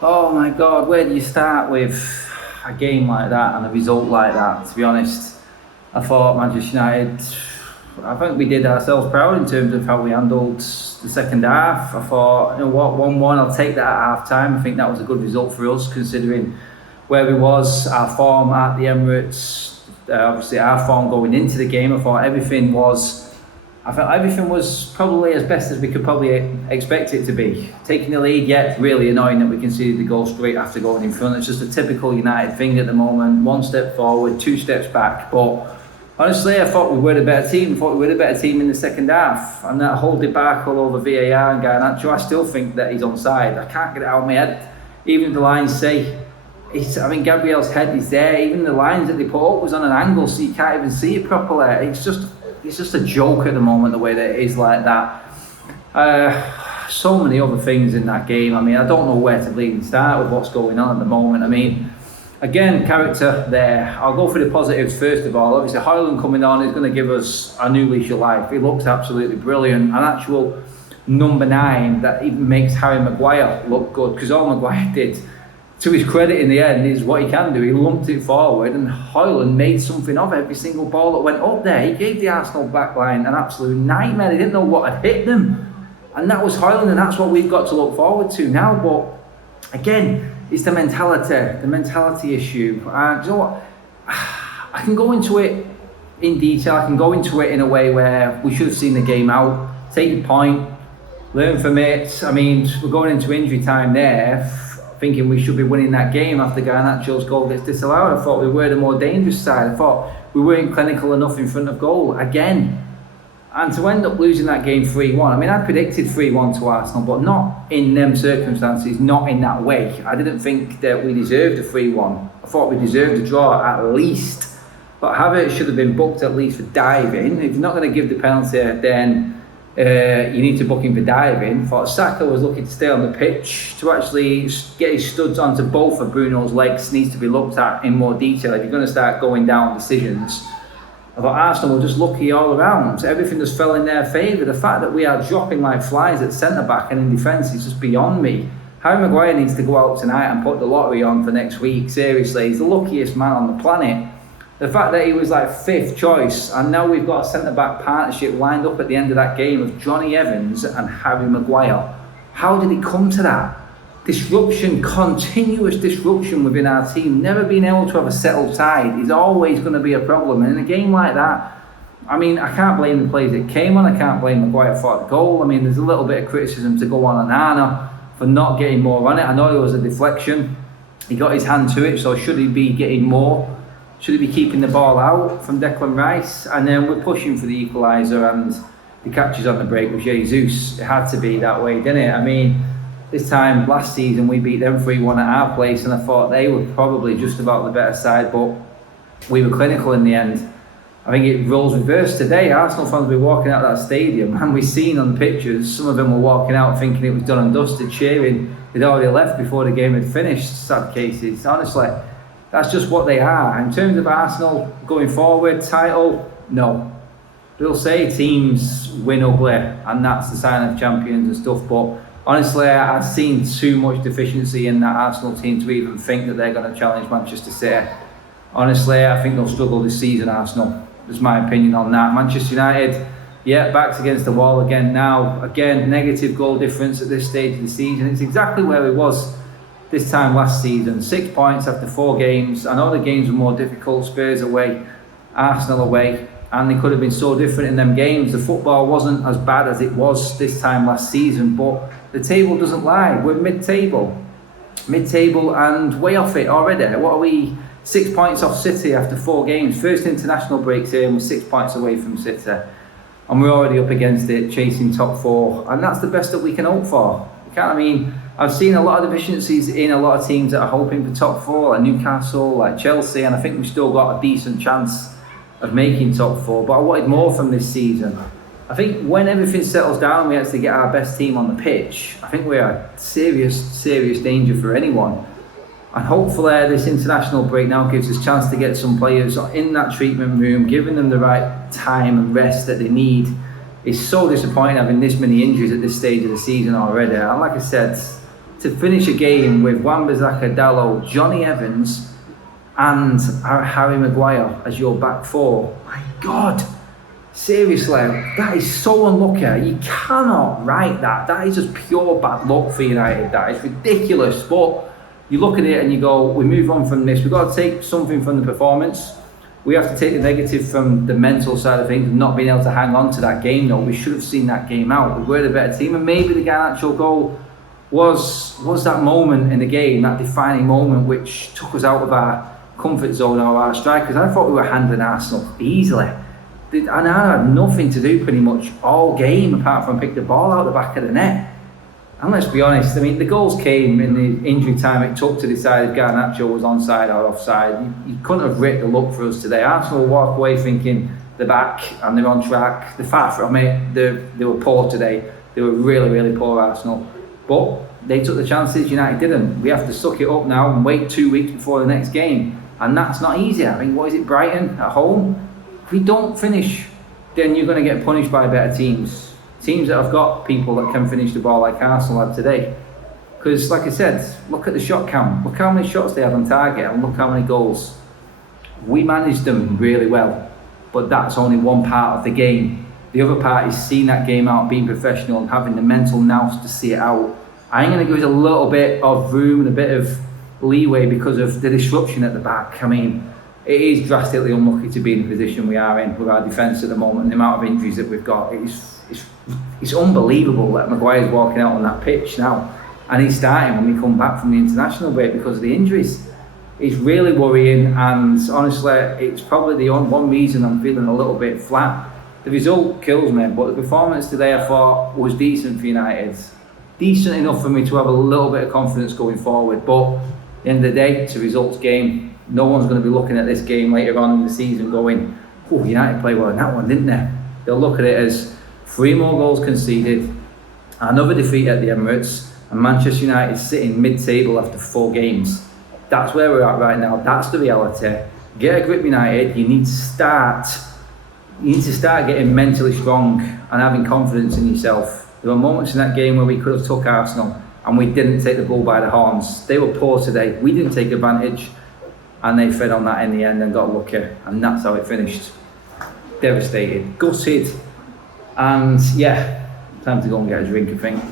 Oh my God, where do you start with a game like that and a result like that? To be honest, I thought Manchester United, I think we did ourselves proud in terms of how we handled the second half. I thought, you know what, 1-1, I'll take that at half time. I think that was a good result for us considering where we was, our form at the Emirates, obviously our form going into the game. I felt everything was probably as best as we could probably expect it to be. Taking the lead, yeah, it's really annoying that we conceded the goal straight after going in front. It's just a typical United thing at the moment. One step forward, two steps back. But honestly, I thought we were the better team. I thought we were the better team in the second half. And that whole debacle over VAR and Garnacho, I still think that he's onside. I can't get it out of my head. Even if the lines say, Gabriel's head is there. Even the lines that they put up was on an angle, so you can't even see it properly. It's just a joke at the moment, the way that it is like that. So many other things in that game. I mean, I don't know where to even start with what's going on at the moment. I mean, again, character there. I'll go for the positives first of all. Obviously, Højlund coming on is going to give us a new leash of life. He looks absolutely brilliant. An actual number 9 that even makes Harry Maguire look good, because all Maguire did, to his credit in the end, is what he can do. He lumped it forward and Højlund made something of every single ball that went up there. He gave the Arsenal backline an absolute nightmare. They didn't know what had hit them. And that was Højlund, and that's what we've got to look forward to now. But again, it's the mentality issue. Do you know what? I can go into it in detail. I can go into it in a way where we should have seen the game out, take a point, learn from it. I mean, we're going into injury time there, thinking we should be winning that game after Garnacho's goal gets disallowed. I thought we were the more dangerous side. I thought we weren't clinical enough in front of goal again. And to end up losing that game 3-1, I mean, I predicted 3-1 to Arsenal, but not in them circumstances, not in that way. I didn't think that we deserved a 3-1. I thought we deserved a draw at least. But Havertz should have been booked at least for diving. If you're not going to give the penalty, then you need to book him for diving. I thought Saka was looking to stay on the pitch. To actually get his studs onto both of Bruno's legs needs to be looked at in more detail if you're going to start going down decisions. I thought Arsenal were just lucky all around. Everything just fell in their favour. The fact that we are dropping like flies at centre-back and in defence is just beyond me. Harry Maguire needs to go out tonight and put the lottery on for next week. Seriously, he's the luckiest man on the planet. The fact that he was like 5th choice, and now we've got a centre-back partnership lined up at the end of that game of Johnny Evans and Harry Maguire. How did it come to that? Disruption, continuous disruption within our team. Never been able to have a settled side is always going to be a problem. And in a game like that, I mean, I can't blame the players that came on. I can't blame Maguire for the goal. I mean, there's a little bit of criticism to go on Anna for not getting more on it. I know it was a deflection. He got his hand to it, so should he be getting more? Should he be keeping the ball out from Declan Rice? And then we're pushing for the equaliser, and the catches on the break with Jesus. It had to be that way, didn't it? I mean, this time last season we beat them 3-1 at our place, and I thought they were probably just about the better side, but we were clinical in the end. I think it roles reversed today. Arsenal fans were walking out of that stadium, and we've seen on the pictures, some of them were walking out thinking it was done and dusted, cheering. They'd already left before the game had finished, sad cases. Honestly, that's just what they are. In terms of Arsenal going forward, title, no. They'll say teams win ugly, and that's the sign of champions and stuff, but honestly, I've seen too much deficiency in that Arsenal team to even think that they're going to challenge Manchester City. Honestly, I think they'll struggle this season, Arsenal. That's my opinion on that. Manchester United, yeah, backs against the wall again now. Again, negative goal difference at this stage of the season. It's exactly where it was this time last season. 6 points after 4 games. I know the games were more difficult. Spurs away, Arsenal away. And they could have been so different in them games. The football wasn't as bad as it was this time last season, but the table doesn't lie. We're mid-table and way off it already. What are we? 6 points off City after 4 games. First international breaks here, and we're 6 points away from City. And we're already up against it, chasing top 4. And that's the best that we can hope for. I've seen a lot of deficiencies in a lot of teams that are hoping for top 4, like Newcastle, like Chelsea, and I think we've still got a decent chance of making top 4. But I wanted more from this season. I think when everything settles down, we actually get our best team on the pitch. I think we're a serious danger for anyone. And hopefully this international break now gives us a chance to get some players in that treatment room, giving them the right time and rest that they need. It's so disappointing having this many injuries at this stage of the season already. And like I said, to finish a game with Wan-Bissaka, Dalot, Johnny Evans and Harry Maguire as your back four. My God, seriously, that is so unlucky. You cannot write that. That is just pure bad luck for United. That is ridiculous. But you look at it and you go, we move on from this. We've got to take something from the performance. We have to take the negative from the mental side of things, not being able to hang on to that game though. We should have seen that game out. We were the better team, and maybe the Garnacho goal was that moment in the game, that defining moment which took us out of our comfort zone or our strikers. I thought we were handling Arsenal easily. And I had nothing to do pretty much all game apart from pick the ball out the back of the net. And let's be honest, I mean, the goals came in the injury time it took to decide if Garnacho was onside or offside. You couldn't have written the luck for us today. Arsenal walk away thinking they're back and they're on track. They're far from it. They were poor today. They were really, really poor, Arsenal. But they took the chances, United didn't. We have to suck it up now and wait 2 weeks before the next game. And that's not easy. I mean, what is it, Brighton at home? If we don't finish, then you're going to get punished by better teams. Teams that have got people that can finish the ball like Arsenal had today. Because, like I said, look at the shot count. Look how many shots they had on target and look how many goals. We managed them really well, but that's only one part of the game. The other part is seeing that game out, being professional and having the mental nous to see it out. I'm going to give us a little bit of room and a bit of leeway because of the disruption at the back. I mean, it is drastically unlucky to be in the position we are in with our defence at the moment and the amount of injuries that we've got. It's unbelievable that Maguire's walking out on that pitch now and he's starting when we come back from the international break because of the injuries. It's really worrying, and honestly it's probably the one reason I'm feeling a little bit flat. The result kills me, but the performance today I thought was decent for United. Decent enough for me to have a little bit of confidence going forward, but at the end of the day it's a results game. No one's going to be looking at this game later on in the season going, oh, United played well in that one, didn't they? They'll look at it as 3 more goals conceded, another defeat at the Emirates, and Manchester United sitting mid-table after 4 games. That's where we're at right now. That's the reality. Get a grip, United. You need to start getting mentally strong and having confidence in yourself. There were moments in that game where we could have took Arsenal and we didn't take the bull by the horns. They were poor today. We didn't take advantage and they fed on that in the end and got lucky, and that's how it finished. Devastated, gutted. And yeah, time to go and get a drink, I think.